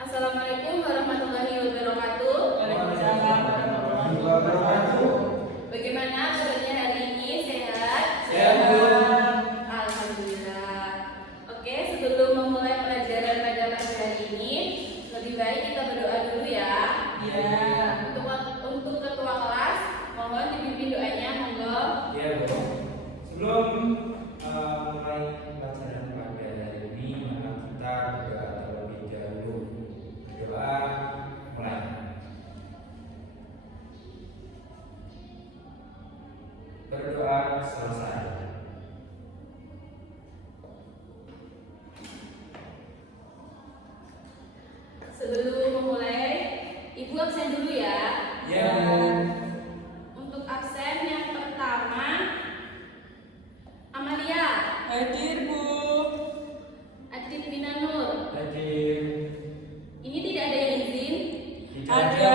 Assalamualaikum warahmatullahi wabarakatuh. Waalaikumsalam warahmatullahi wabarakatuh. Bagaimana kabarnya hari ini? Sehat? Sehat. Alhamdulillah. Oke, sebelum memulai pelajaran pada pagi hari ini, lebih baik kita berdoa dulu ya. Ya. Untuk ketua kelas, mohon dipimpin doanya, monggo. Ya, Bu. Sebelum mulai pelajaran pada hari ini, maka kita berdoa terlebih dahulu. Berdoa mulai. Berdoa selesai. Sebelum memulai, Ibu absen dulu ya. Ya, Bu. Untuk absen yang pertama, Amalia, Hadir, Bu. Adit Minanur. Hadir. Ini tidak ada yang izin. Ada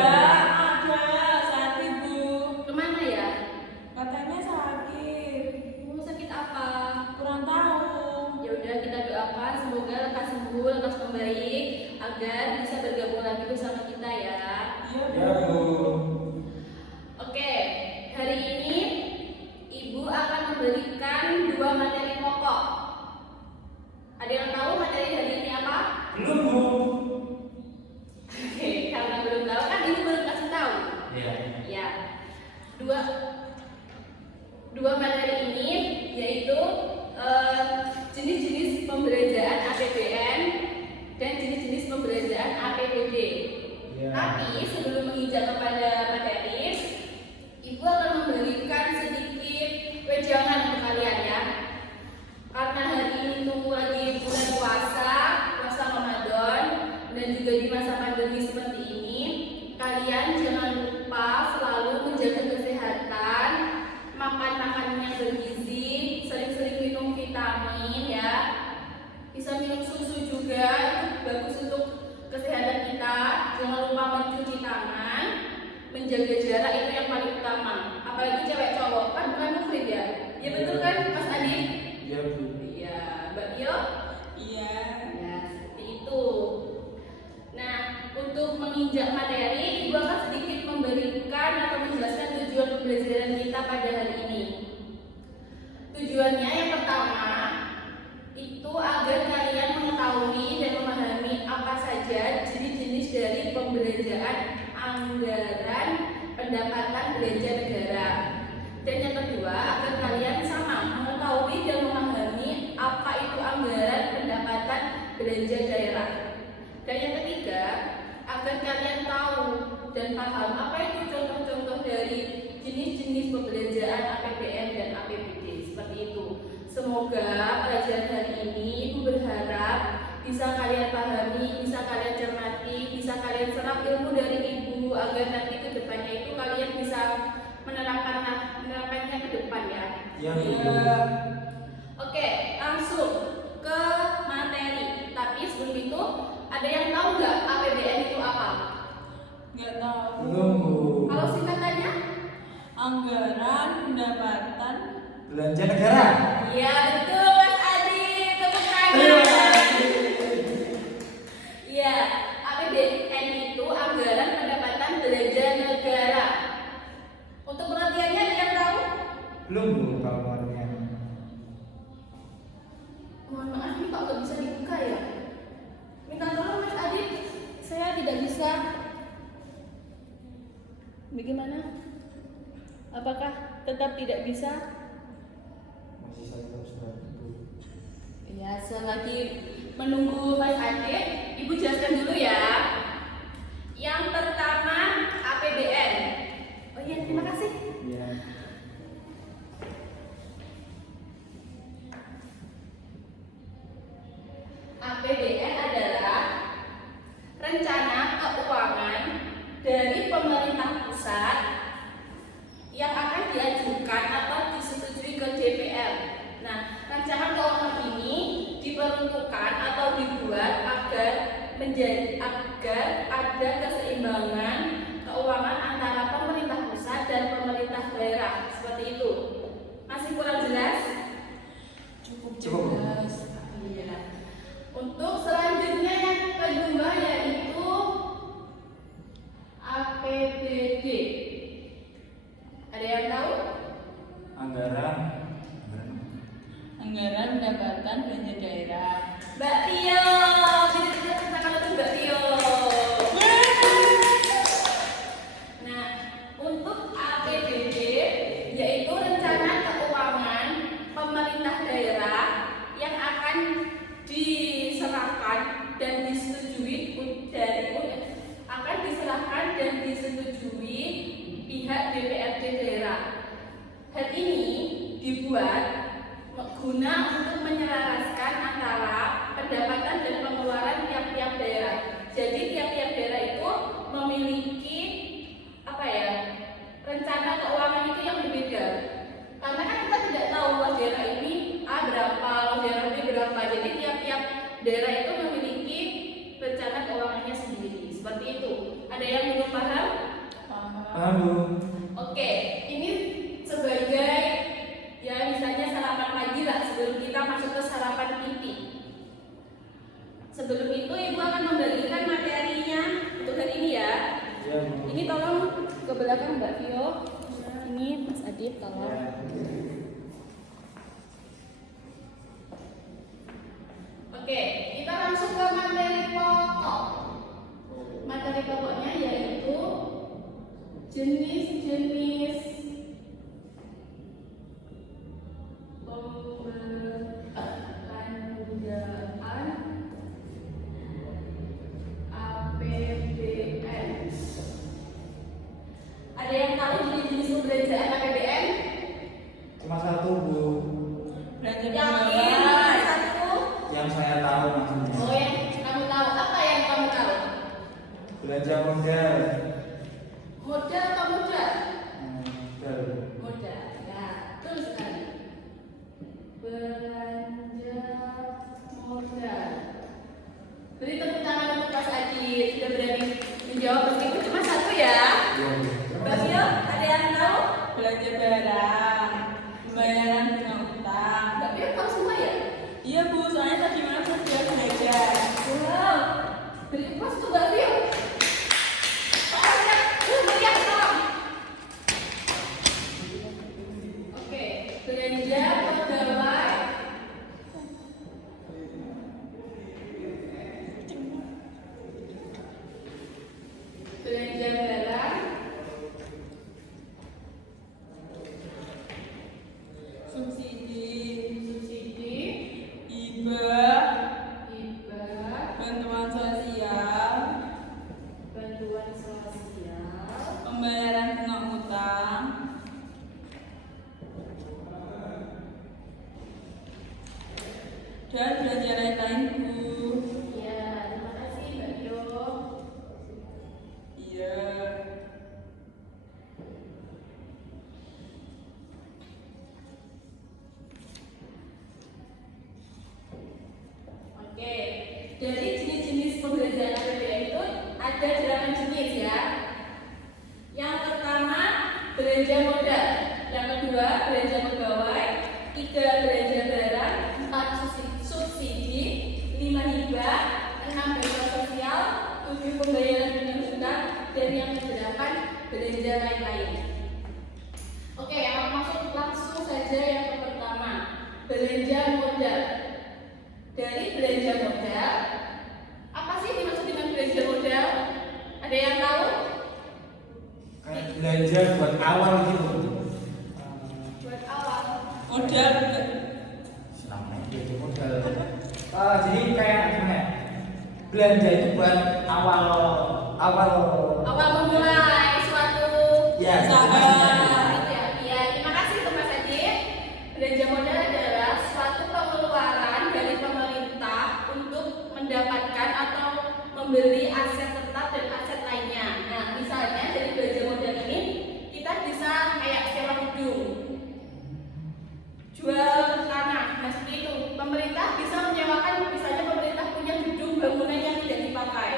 sakit, Bu. Kemana ya? Katanya sakit. Mau sakit apa? Kurang tahu. Ya udah, kita doakan semoga lekas sembuh, lekas membaik agar bisa bergabung lagi bersama kita ya. Iya, Ya, Bu. Oke, hari ini Ibu akan memberikan 2 materi pokok. Ada yang tahu materi hari ini apa? Belum, Bu. Oke, karena belum tahu kan Ibu belum kasih tahu. Ya. Ya, dua materi ini yaitu jenis-jenis pembelajaran APBN dan jenis-jenis pembelajaran APBD. Ya. Tapi sebelum menginjak kepada materi, Ibu akan memberikan sedikit wejangan untuk kalian ya. Karena hari ini tuh lagi bulan puasa Ramadan, dan juga di masa pandemi seperti ini, kalian jangan lupa selalu menjaga kesehatan, makan makanan yang bergizi, sering-sering minum vitamin ya. Bisa minum susu juga, itu bagus untuk kesehatan kita. Jangan lupa mencuci tangan, menjaga jarak, itu yang paling utama. Apalagi cewek cowok kan bukan muhrim ya. Ya betul kan Mas Adit? Ya, Bu. Iya, Mbak Bio? Iya. Ya, seperti itu. Nah, untuk menginjak materi, Ibu akan sedikit memberikan atau menjelaskan tujuan pembelajaran kita pada hari ini. Tujuannya yang pertama, itu agar kalian mengetahui dan memahami apa saja jenis-jenis dari pembelajaran anggaran pendapatan belanja negara. Dan yang kedua, agar kalian sama mengetahui dan memahami apa itu anggaran pendapatan belanja daerah. Dan yang ketiga, agar kalian tahu dan paham apa itu contoh-contoh dari jenis-jenis pembelajaran APBN dan APBD. Seperti itu. Semoga pelajaran hari ini Ibu berharap bisa kalian pahami, bisa kalian cermati, bisa kalian serap ilmu dari Ibu agar nanti ke depannya itu kalian bisa menerapkannya ke depan ya. Ya, Bu. Oke, langsung ke materi. Tapi sebelum itu, ada yang tahu nggak APBN itu apa? Nggak tahu. Belum, Bu. Kalau singkatannya? Anggaran pendapatan. Belanja negara. Iya betul Mas Adi, tepuk Terima tangan. kasih. Iya, APBN itu anggaran pendapatan belanja negara. Untuk pengertiannya ada yang tahu? Belum, Bu, kalau pengertian. Mohon maaf, ini kok nggak bisa dibuka ya? Minta tolong Mas Adit, saya tidak bisa. Bagaimana? Apakah tetap tidak bisa? Masih saya sudah, Bu. Ya, selagi menunggu Mas Adit, Ibu jelaskan dulu ya. Yang pertama APBN. Oh iya, terima kasih. Ya. APBN adalah rencana keuangan dari pemerintah pusat yang akan diajukan atau disetujui ke DPR. Nah, rancangan keuangan ini diperuntukkan atau dibuat agar ada keseimbangan keuangan antara pemerintah pusat dan pemerintah daerah. Seperti itu. Masih kurang jelas? Cukup jelas. Iya. Untuk selanjutnya yang kedua yaitu dan disetujui akan diserahkan dan disetujui pihak DPRD daerah. Hal ini dibuat guna untuk menyelaraskan antara pendapatan dan pengeluaran tiap-tiap daerah. Jadi tiap-tiap daerah itu memiliki rencana keuangan itu yang berbeda. Karena kan kita tidak tahu luas daerah ini A berapa, luas daerah B berapa. Jadi tiap-tiap daerah itu memiliki rencana keuangannya sendiri. Seperti itu. Ada yang belum paham? Paham Bu. Oke, ini sebagai misalnya sarapan pagi lah sebelum kita masuk ke sarapan inti. Sebelum itu Ibu akan membagikan materinya untuk hari ini ya. Ya, Bu. Ini tolong ke belakang Mbak Vio. Ini Mas Adit tolong. Ya. Oke, kita langsung ke materi pokok. Materi pokoknya yaitu jenis-jenis pembelanjaan APBN. Ada yang tahu jenis-jenis pembelanjaan APBN? Cuma satu Bu. Belanja Yang pembawa. ini satu. Yang saya tahu maksudnya. Oh, yang kamu tahu. Apa yang kamu tahu? Belanja modal. Modal atau modal? Modal. Modal. Ya, betul sekali. Belanja modal. Beri tepuk tangan untuk Mas Adit. Sudah berani menjawab meskipun cuma satu ya. Iya, Bu. Mbak Vio, ada yang tahu? Belanja barang, pembayaran dengan utang. Mbak Vio tahu semua ya? Iya Bu, soalnya tadi malam saya sudah belajar. Wow. Beri puas untuk Mbak Vio. Soalnya, meriah tolong. Oke, belanja pegawai. Belanja barang. Subsidi, Hibah, bantuan sosial, pembayaran bunga utang, dan belanja lain-lain Bu. Ya, terima kasih Mbak Vio. Iya. Oke, dari jenis-jenis pembelanjaan APBN itu ada 8 jenis ya. Yang pertama belanja modal, yang kedua belanja pegawai, 3 belanja barang, 4 subsidi, 5 hibah, 6 bantuan sosial, 7 pembayaran dengan utang, dan yang ke-8 belanja lain-lain. Oke, masuk langsung saja yang pertama, belanja modal. Dari belanja modal, apa sih dimaksud dengan belanja modal? Ada yang tahu? Kayak belanja buat awal gitu. Buat awal. Modal Namanya belanja modal. Jadi kayak gimana ya? Belanja itu buat awal Awal memulai suatu ya, usaha. Ya, terima kasih untuk Mas Adit. Belanja modal adalah suatu pengeluaran dari pemerintah untuk mendapatkan atau membeli aset tetap dan aset lainnya. Nah, misalnya dari belanja modal ini kita bisa kayak sewa gedung, jual tanah, nah seperti itu. Pemerintah bisa menyewakan, misalnya pemerintah punya gedung bangunan yang tidak dipakai.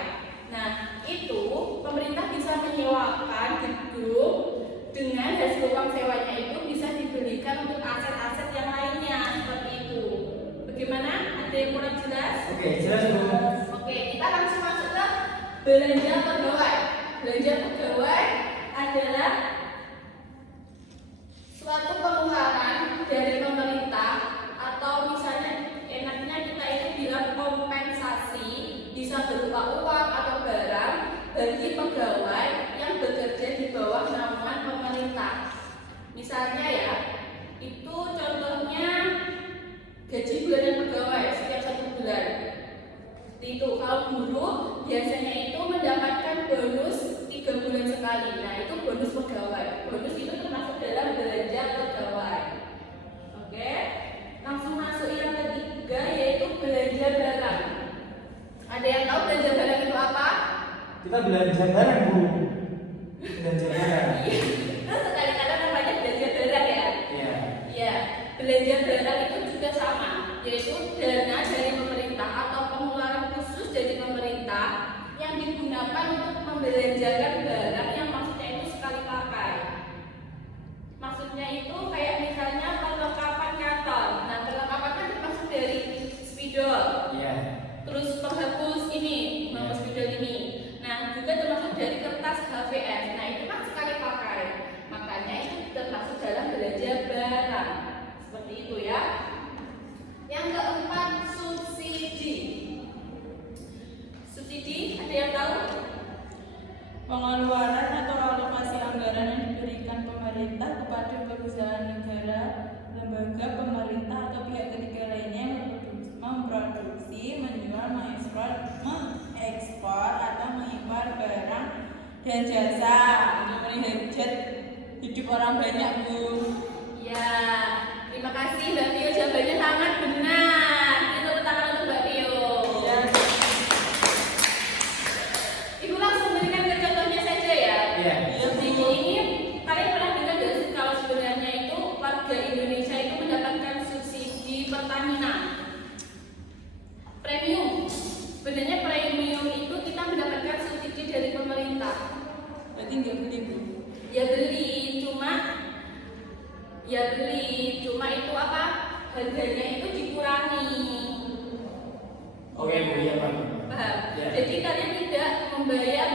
Nah, itu pemerintah bisa menyewakan gedung dengan hasil uang sewanya itu bisa dibelikan untuk aset-aset yang lainnya seperti itu. Bagaimana? Ada yang kurang jelas? Oke, jelas Bu. Oke, kita langsung masuk ke belanja pegawai. Belanja pegawai adalah suatu pengeluaran dari pemerintah atau misalnya enaknya kita itu bilang kompensasi, bisa berupa uang atau barang bagi pegawai yang bekerja di bawah naungan pemerintah. Misalnya ya, itu contohnya gaji bulanan pegawai setiap 1 bulan. Seperti itu. Kalau upah buruh biasanya itu mendapatkan bonus 3 bulan sekali. Nah, itu bonus pegawai. Bonus itu termasuk dalam belanja pegawai. Oke, langsung masuk yang ketiga yaitu belanja barang. Ada yang tahu belanja barang itu apa? Kita belanja barang, Bu. Belanja barang. Iya, sekali-kali namanya belanja barang ya. Iya. Ya, belanja barang itu juga sama, yaitu dana dari pemerintah atau pengeluaran khusus dari pemerintah yang digunakan untuk membelanjakan barang yang maksudnya itu sekali pakai. Maksudnya itu kayak misalnya perlengkapan kantor. Nah, perlengkapan kan termasuk dari spidol. Iya. Terus penghapus ini, penghapus spidol ini. Nah, juga termasuk dari kertas HVS. Nah, itu kan sekali pakai. Makanya itu termasuk dalam belanja barang. Seperti itu ya. Yang keempat, subsidi. Subsidi, ada yang tahu? Pengeluaran atau alokasi anggaran yang diberikan pemerintah kepada perusahaan negara, lembaga pemerintah atau pihak ketiga lainnya yang memproduksi, menjual, mengekspor atau mengimpor barang dan jasa untuk memenuhi hajat hidup orang banyak, Bu. Ya, terima kasih Mbak Pio, jawabannya sangat benar. Itu tangan untuk Mbak Pio. Ya. Ibu langsung berikan ke contohnya saja ya. Iya. Subsidi ini kalian pernah dengar nggak sih kalau sebenarnya itu warga Indonesia itu mendapatkan subsidi Pertamina premium. Sebenarnya premium itu kita mendapatkan subsidi dari pemerintah. Berarti nggak beli, Bu. Ya beli, cuma itu apa? Harganya itu dikurangi. Oke, Bu, iya, Pak. Paham? Ya. Jadi kalian tidak membayar,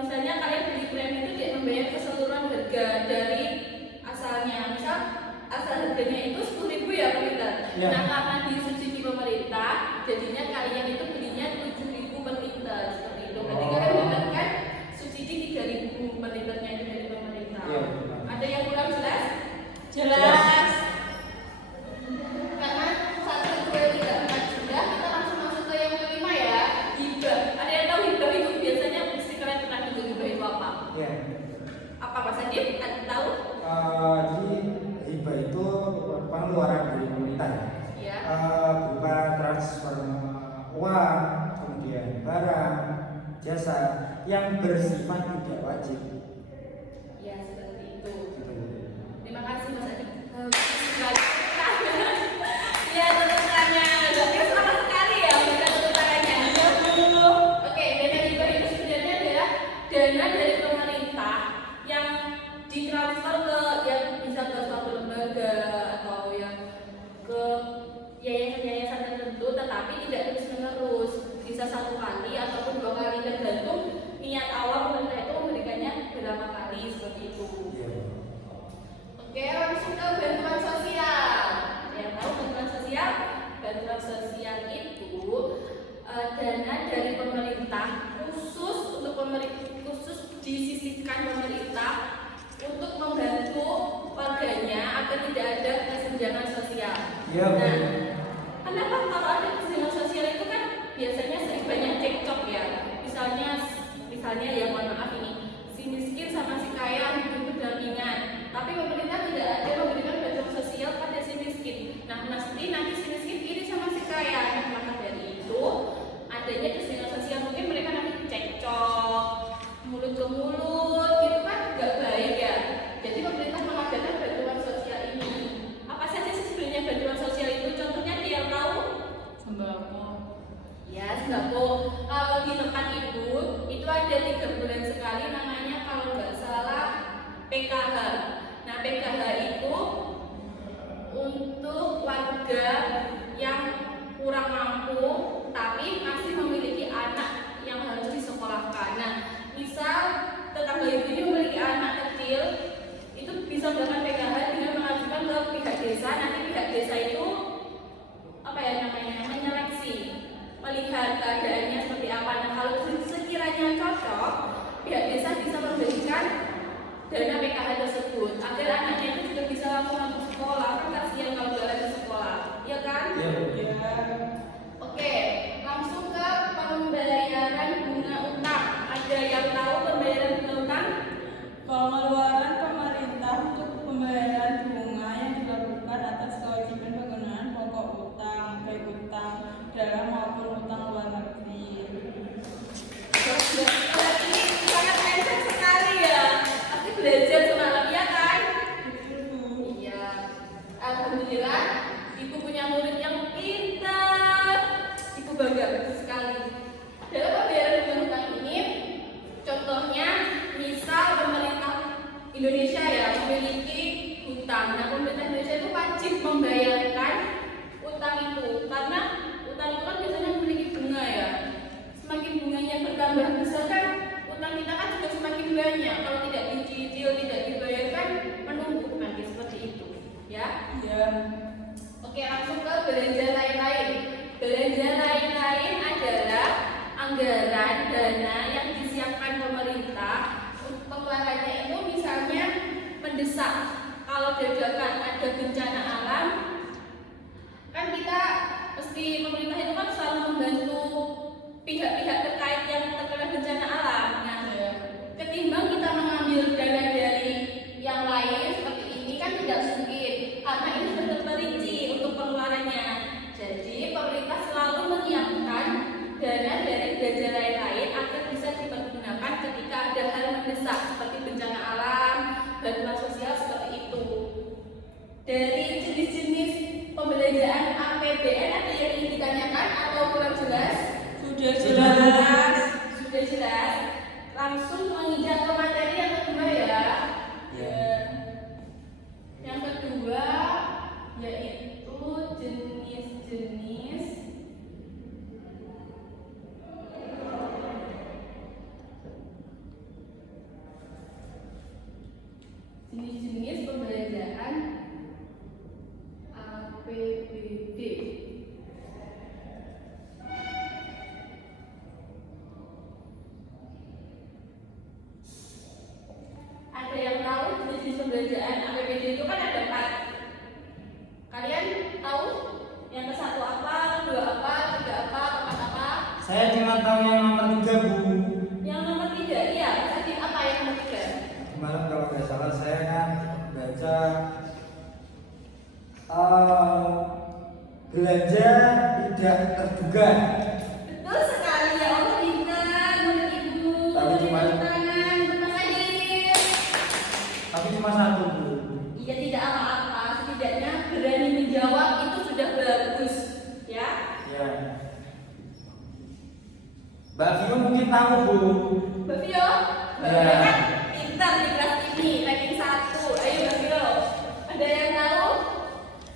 misalnya kalian beli premium itu tidak membayar keseluruhan harga dari asalnya. Misal asal harganya itu 10.000 ya per liter. Ya. Nah, karena disubsidi pemerintah, jadinya kalian itu belinya 7.000 per liter seperti itu. Berarti Oh. kalian mendapatkan subsidi 3.000 per liternya itu dari pemerintah. Iya. Ada yang kurang jelas? Jelas. Karena 1, 2, 3, 4 sudah, kita langsung masuk ke yang kelima ya. Hibah. Ada yang tahu hibah itu biasanya mesti kalian pernah dengar hibah itu apa? Iya. Apa Mas Adib? Ada tahu? Jadi hibah itu pengeluaran dari pemerintah ya. Ya. Berupa transfer uang, kemudian barang, jasa yang bersifat tidak wajib. Ya, seperti itu. Gitu. Terima kasih Mas Adib. Ya, tepuk tangan. Berarti selamat sekali ya memberikan tepuk tangannya. Iya, Bu. Oke, dana hibah itu sebenarnya adalah dana dari pemerintah yang ditransfer ke yang bisa ke suatu lembaga atau yang ke yayasan-yayasan tertentu, tetapi tidak terus-menerus, bisa 1 kali ataupun 2 kali tergantung niat awal pemerintah itu memberikannya berapa kali seperti itu. Iya. Oke, langsung ke bantuan sosial. Yang tahu bantuan sosial? Bantuan sosial itu dana dari pemerintah khusus untuk khusus disisihkan pemerintah untuk membantu warganya agar tidak ada kesenjangan sosial. Iya, Bu. Nah, kenapa kalau ada kesenjangan sosial itu kan biasanya sering banyak cekcok ya. Misalnya ya mohon maaf ini, si miskin sama si kaya hidup berdampingan, tapi pemerintah tidak ada memberikan bantuan sosial pada si miskin. Nah, nanti si miskin iri sama si kaya. Nah, maka dari itu adanya kesenjangan sosial, mungkin mereka nanti cekcok mulut ke mulut gitu kan nggak baik ya. Jadi pemerintah mengadakan bantuan sosial ini. Apa saja sih sebenarnya bantuan sosial itu? Contohnya dia tahu? Sembako. Ya, sembako. Kalau di tempat ibu itu ada 3 bulan sekali, namanya kalau nggak salah PKH. Nah, PKH itu untuk warga yang kurang mampu tapi masih memiliki anak yang harus disekolahkan. Nah, misal tetangga ibu ini memiliki anak kecil, itu bisa melakukan PKH dengan mengajukan ke pihak desa. Nanti pihak desa itu menyeleksi, melihat keadaannya seperti apa. Nah, kalau sekiranya cocok, pihak desa bisa memberikan dana PKH tersebut agar anaknya itu juga bisa langsung masuk sekolah. Kan kasihan kalau nggak ada sekolah, ya kan? Iya, Bu. Ya. Oke, langsung ke bagus sekali. Dalam pembayaran hutang ini, contohnya misal pemerintah Indonesia ya memiliki hutang. Nah, pemerintah Indonesia itu wajib membayarkan utang itu karena utang itu kan biasanya memiliki bunga ya. Semakin bunganya bertambah besar kan utang kita kan juga semakin banyak. Kalau tidak dicicil, tidak dibayarkan, menumpuk nanti seperti itu, ya. Ya. Oke, langsung ke belanja lain-lain. Belanja lain-lain adalah anggaran dana yang disiapkan pemerintah untuk pengeluarannya itu misalnya mendesak. Kalau dadakan ada bencana alam, kan kita mesti pemerintah itu kan selalu membantu pihak-pihak terkait yang terkena bencana alam. Nah, ketimbang kita mengambil dana dari yang lain seperti ini kan tidak mungkin karena ini sudah terperinci untuk pengeluarannya. Jadi pemerintah selalu menyiapkan dana dari belanja lain-lain agar bisa dipergunakan ketika ada hal mendesak seperti bencana alam, bantuan sosial seperti itu. Dari jenis-jenis pembelanjaan APBN ada yang ingin ditanyakan atau kurang jelas? Sudah jelas. Sudah jelas. Langsung menginjak ke materi yang kedua ya. Yang kedua yaitu jenis-jenis pembelanjaan APBD. Ada yang tahu jenis pembelanjaan APBD itu kan ada 4. Kalian tahu yang ke satu apa, kedua apa, ketiga apa, keempat apa? Saya cuma tahu yang nomor 3, Bu. Yang nomor 3, iya. Tadi apa yang nomor 3? Kemarin kalau nggak salah saya kan baca belanja tidak terduga. Betul sekali ya, Allah pintar, menurut Ibu. Tapi cuma- Tepuk tangan, Mas Adit. Tapi cuma 1, Bu. Iya tidak apa-apa, setidaknya berani menjawab itu sudah bagus, ya. Ya. Mbak Vio mungkin tahu, Bu. Mbak Vio, Mbak Ya. Vio kan pintar di kelas ini, ranking 1. Ayo Mbak Vio, ada yang tahu?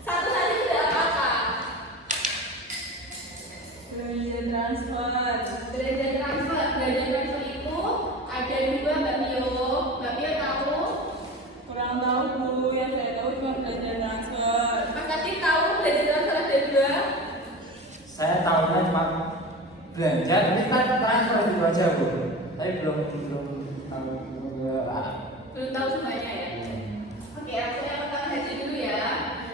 Satu saja tidak apa-apa. Belanja transfer. Belanja transfer itu ada 2 Mbak Vio. Mbak Vio tahu? Kurang tahu Bu, yang saya tahu cuma belanja transfer. Mas Adit tahu belanja transfer ada 2? Saya tahunya cuma belanja, tapi kan transfer itu aja, Bu. Tapi belum tahu. Belum tahu semuanya ya. Oke, aku yang pertama saja dulu ya.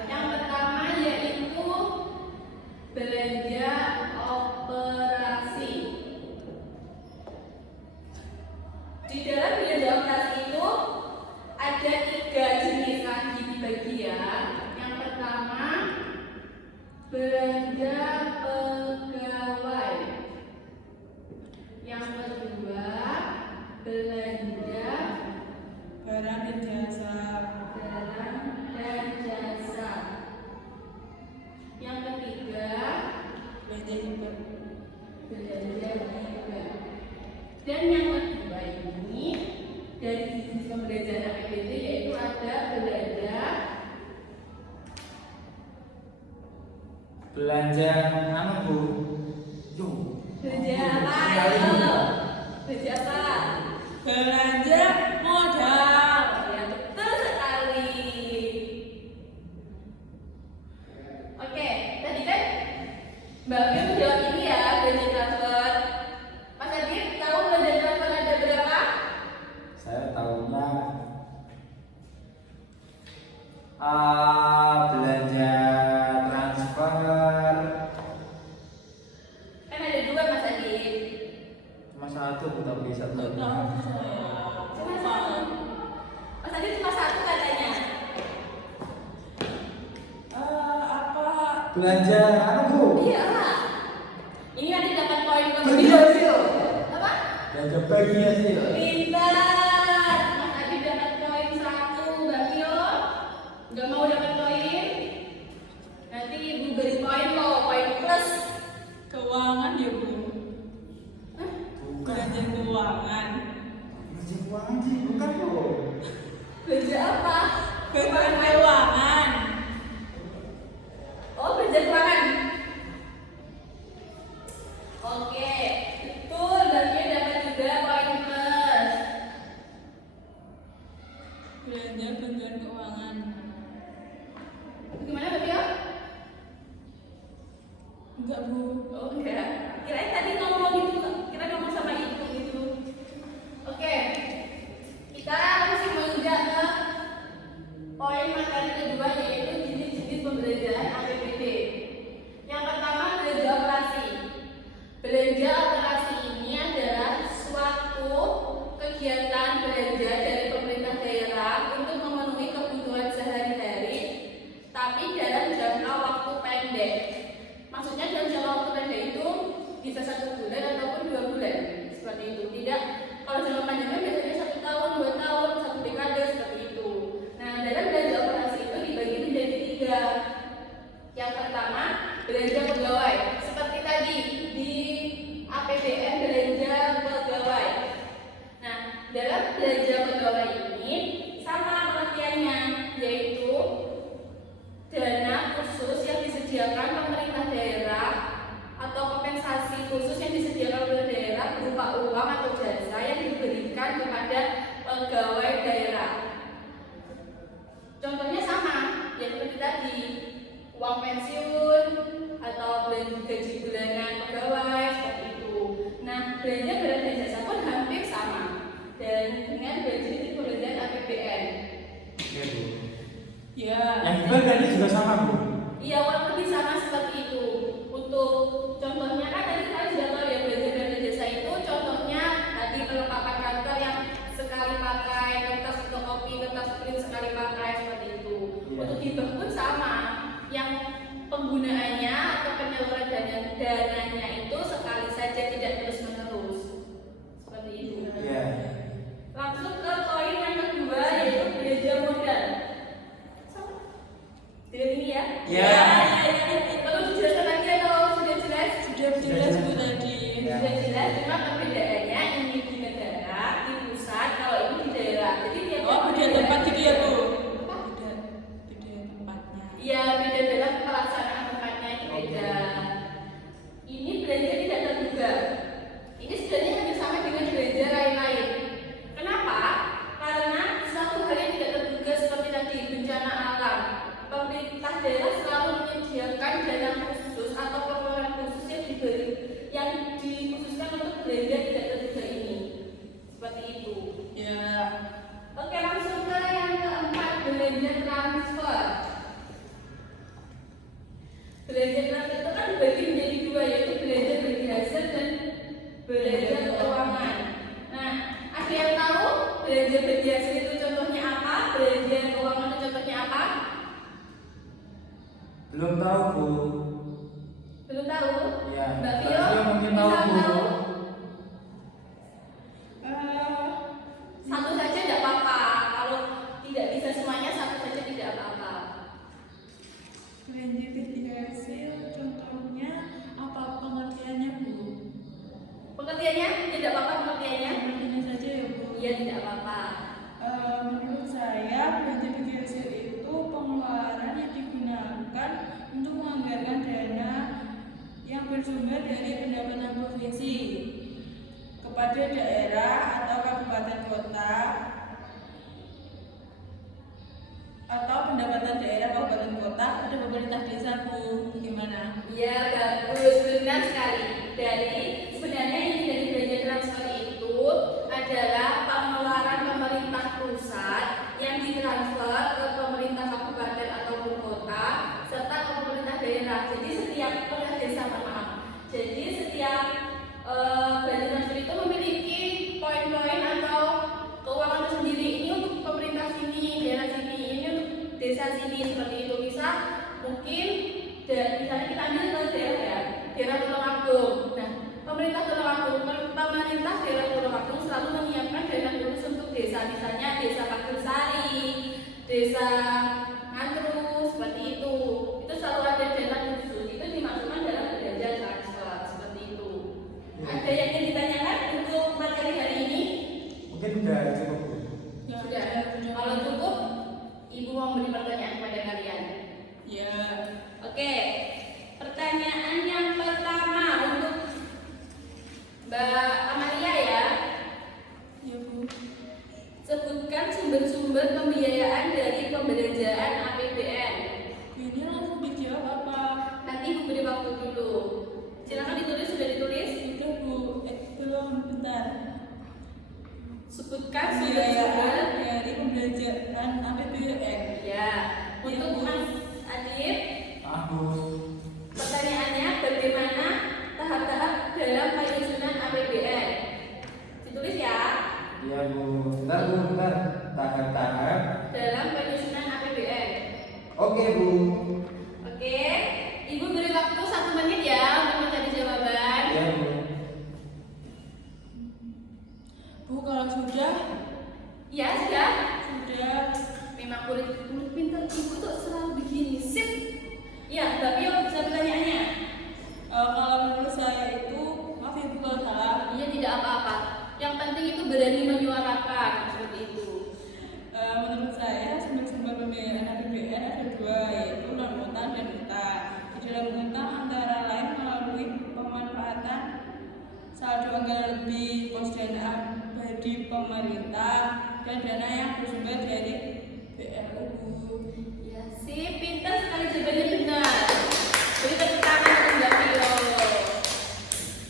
Yang pertama yaitu belanja operasi. Di dalam belanja operasi itu ada 3 jenis lagi dibagi ya. Yang pertama belanja pegawai. Yang kedua belanja Barang dan jasa. barang dan jasa. Yang ketiga Belanja hidup. belanja hibah. Dan yang kedua ini dari sisi pembelanjaan APBD yaitu ada Belanja anu, Bu. Yo. belanja apa? Kali, Bu. Belanja apa? Belanja modal. Ya betul sekali. Oke, tadi kan Mbak Fir menjawab ini ya belanja transfer. Mas Adit tahu belanja transfer ada berapa? Saya tahunya belanja transfer Kan ada 2 Mas Adit. cuma 1, Bu, tapi 1 Nggak tahu saya. Cuma 1. Mas Adit cuma 1 katanya. Apa? belanja anu, Bu. Iya lah. Ini nanti dapat poin Bagi lebih. hasil. Apa? Belanja bagi hasil. Pintar. Mas Adit dapat poin 1. Mbak Vio nggak mau dapat poin. Nanti Ibu beri poin loh, poin plus. Keuangan Oke, betul. Berarti dapat juga poin plus. Belanja bantuan keuangan. Gimana Bapak? Enggak, Bu. Oh enggak. Kirain tadi ngomong gitu, kira ngomong sama ibu gitu. Oke. Kita masih menginjak ke poin materi kedua yaitu jenis-jenis pembelanjaan APBD. Yang pertama belanja operasi. Belanja operasi ini adalah suatu kegiatan belanja dari pemerintah daerah untuk memenuhi kebutuhan sehari-hari, tapi dalam jangka waktu pendek. Maksudnya dalam jangka waktu pendek itu bisa 1 bulan ataupun 2 bulan seperti itu. Tidak, kalau jangka panjangnya biasanya 1 tahun, 2 tahun, 1 dekade seperti itu. Nah, dalam belanja operasi itu dibagi menjadi 3. Yang pertama belanja pegawai, seperti tadi di APBN belanja pegawai. Nah, dalam belanja pegawai ini sama pengertiannya, yaitu dana khusus yang disediakan pemerintah daerah atau kompensasi khusus yang disediakan oleh daerah berupa uang atau jasa yang diberikan kepada pegawai daerah. Contohnya sama, ya seperti tadi, uang pensiun atau gaji bulanan pegawai seperti itu. Nah, belanja barang dan jasa pun hampir sama dan dengan jenis pembelanjaan APBN. Oke, Bu. Ya. Yang kedua tadi juga sama, Bu. Iya, kurang lebih sama seperti itu. Untuk contohnya kan tadi kita sudah tahu ya, belanja barang dan jasa itu contohnya tadi perlengkapan kantor yang sekali pakai, kertas fotokopi, kertas print sekali pakai seperti itu. Iya. Untuk hibah pun sama, yang penggunaannya atau penyaluran dananya itu sekali saja, tidak terus menerus seperti itu. Iya. Langsung ke poin yang kedua yaitu belanja modal. Tidak ini ya? Iya. Perlu dijelaskan lagi atau sudah jelas? Sudah jelas, Bu, tadi. Ya. Sudah jelas, cuma perbedaannya ini di negara, di pusat, kalau ini di daerah. Jadi tiap Oh, beda tempat gitu ya, Bu? Apa? Beda tempatnya. Iya, beda dalam pelaksanaan tempatnya itu beda. Ini belanja tidak terduga. Ini sebenarnya hampir sama dengan belanja lain-lain. Kenapa? Karena suatu hal yang tidak terduga seperti tadi bencana alam, pemerintah daerah selalu menyediakan dana khusus atau pengeluaran khusus yang dikhususkan untuk belanja tidak terduga ini. Seperti itu. Ya. Oke, langsung ke yang keempat, belanja transfer. Belanja transfer itu kan dibagi menjadi 2, yaitu belanja bagi hasil dan belanja keuangan. Nah, ada yang tahu belanja bagi hasil itu contohnya apa? Belanja keuangan itu contohnya apa? Belum tahu, Bu. Belum tahu? Ya. Mbak Mbak Vio, Vio mungkin bisa tahu, Bu. Satu saja tidak apa-apa. Kalau tidak bisa semuanya, satu saja tidak apa-apa. Belanja bagi hasil, contohnya apa pengertiannya, Bu? Pengertiannya tidak apa-apa pengertiannya? Pengertiannya saja ya, Bu. Iya, tidak apa-apa. Menurut saya, belanja bagi hasil itu pengeluaran yang digunakan untuk menganggarkan dana yang bersumber dari pendapatan provinsi kepada daerah atau kabupaten kota atau pendapatan daerah kabupaten kota pada pemerintah desa, Bu. Gimana? Iya, bagus, benar sekali. Dari sebenarnya ini dari belanja transfer itu adalah pengeluaran pemerintah pusat yang ditransfer ke pemerintah kabupaten ataupun kota serta ke pemerintah daerah. Jadi setiap pemerintah desa, maaf. Jadi setiap belanja transfer itu memiliki poin-poin atau keuangan tersendiri. Ini untuk pemerintah sini, daerah sini, ini untuk desa sini seperti itu. Bisa mungkin misalnya kita ambil ke daerah ya, daerah Tulungagung. Nah, pemerintah Tulungagung, pemerintah daerah Tulungagung selalu menyiapkan dana khusus untuk desa, misalnya desa Pagersari, desa Ngantru, seperti itu. Itu selalu ada dana khusus. Itu dimaksudkan dalam belanja transfer seperti itu. Ada yang ingin ditanyakan untuk materi hari ini? Mungkin udah cukup, Bu. Sudah. Kalau cukup, Ibu mau beri pertanyaan kepada kalian. Ya. Oke, pertanyaan yang pertama untuk bukan pembiayaan dari pembelanjaan APBN. Ya, untuk Mas Adit, Maaf Bu. pertanyaannya bagaimana tahap-tahap dalam penyusunan APBN? Ditulis ya, Iya Bu. Bentar. Tahap-tahap. dalam penyusunan APBN. Oke Bu. Oke, Ibu beri waktu 1 menit ya untuk mencari jawaban. Iya Bu. Bu, kalau sudah, Ya, sudah. Memang kulit pintar Ibu tuh selalu begini. Sip. Ya, Mbak Pio bisa pertanyaannya. kalau menurut saya itu, maaf ya Bu kalau salah. Iya, tidak apa-apa. Yang penting itu berani menyuarakan seperti itu. Menurut saya sumber-sumber pembiayaan APBN ada 2, yaitu non-utang dan utang. Di dalam utang antara lain melalui pemanfaatan saldo anggaran lebih, pos dana abadi pemerintah, dan dana yang bersumber dari BLU. Ya, sip. Pintar sekali jawabannya benar. Beri tepuk tangan untuk Mbak Pio.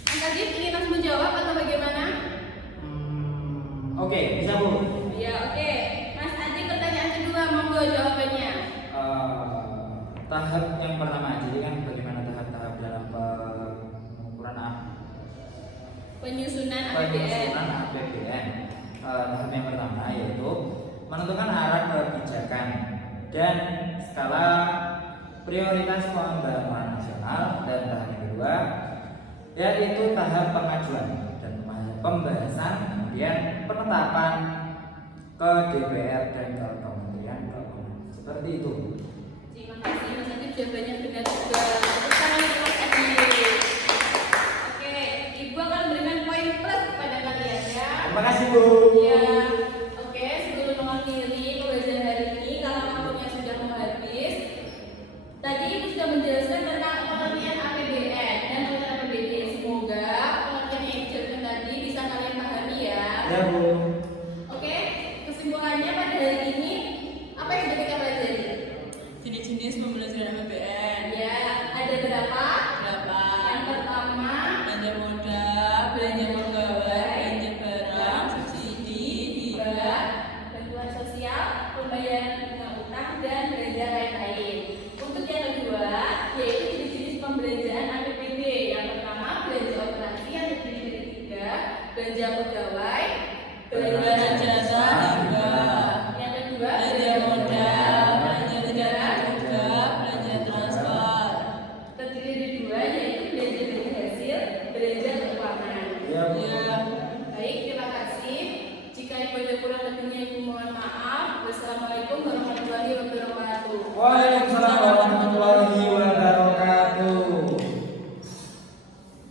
Mas Adit ingin langsung menjawab atau bagaimana? Oke, bisa Bu. Ya, oke. Mas Adit pertanyaan kedua, monggo jawabannya. Tahap yang pertama, jadi kan bagaimana tahap-tahap dalam pengukuran Penyusunan APBN. penyusunan APBN. Tahap yang pertama yaitu menentukan arah kebijakan dan skala prioritas pembangunan nasional, dan tahap yang kedua yaitu tahap pengajuan dan pembahasan, kemudian penetapan ke DPR dan ke Kementerian Keuangan. Seperti itu. Terima kasih Mas Adit, jawabannya benar juga. Tepuk tangan untuk Mas Adit. Oke, Ibu akan memberikan poin plus kepada kalian ya. Terima kasih Bu. Ya, oke. Sebelum mengakhiri pembelajaran hari ini, kalau waktunya sudah mau habis, tadi Ibu sudah menjelaskan tentang pengertian APBN dan pengertian APBD. Semoga pengertian yang dijelaskan tadi bisa kalian pahami ya. Ya Bu. Oke, kesimpulannya pada hari ini apa yang sudah kita pelajari? Jenis-jenis pembelajaran APBN. Ya, ada berapa? Berapa? Yang pertama, Belanja modal, belanja pegawai, belanja barang, subsidi, hibah, bantuan sosial, pembayaran bunga utang, dan belanja lain-lain. Untuk yang kedua, yaitu jenis-jenis pembelanjaan APBD. Yang pertama, belanja operasi yang terdiri dari 3, belanja pegawai, barang jasa, hibah. Yang kedua, Belanja modal, belanja tidak terduga, belanja transfer. terdiri dari 2, yaitu belanja dari hasil, belanja keuangan. Ya Bu. Ya. Baik, terima kasih. Jika ibu ada kurang lebihnya, ibu mohon maaf. Wassalamualaikum warahmatullahi wabarakatuh. Waalaikumsalam warahmatullahi